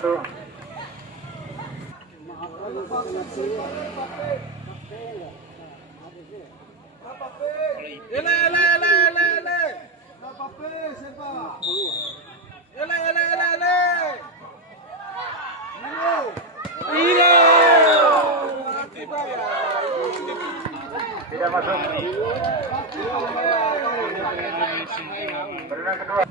1. Tidak masuk. Berenang kedua.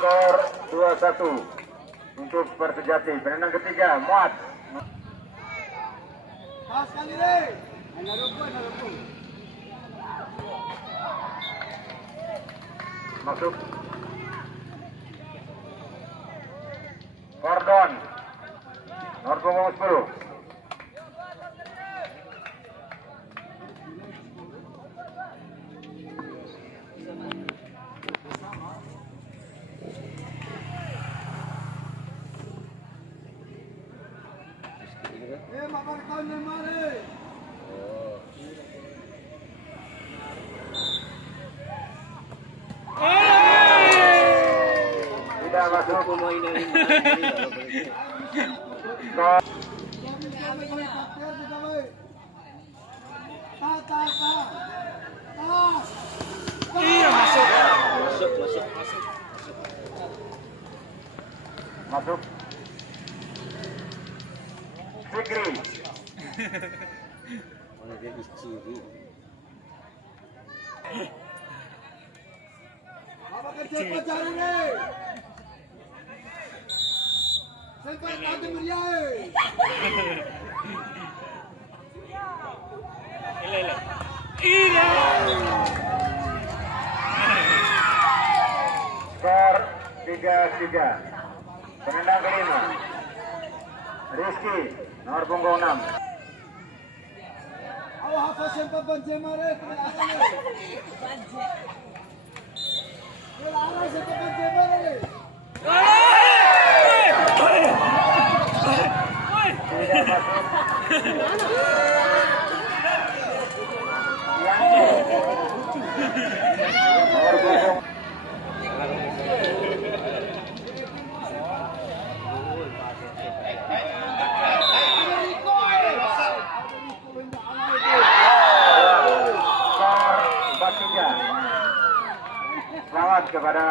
Skor 2-1 untuk Persejati. Berenang ketiga, Muat. Masuk. Gordon. Nomor punggung 10. Tidak masuk. Iya masuk. Masuk. Fikri. Mana dia ciri. Apa kerja pacar ini? Sampai tadi meriah. Iya. Skor 3-3. Penendang kelima, Rizky, nomor punggung 6. Awak hafal sampai Banjemare. Arah sampai Banjemare. Tidak masuk. Nomor punggung skor 4-3. Selamat kepada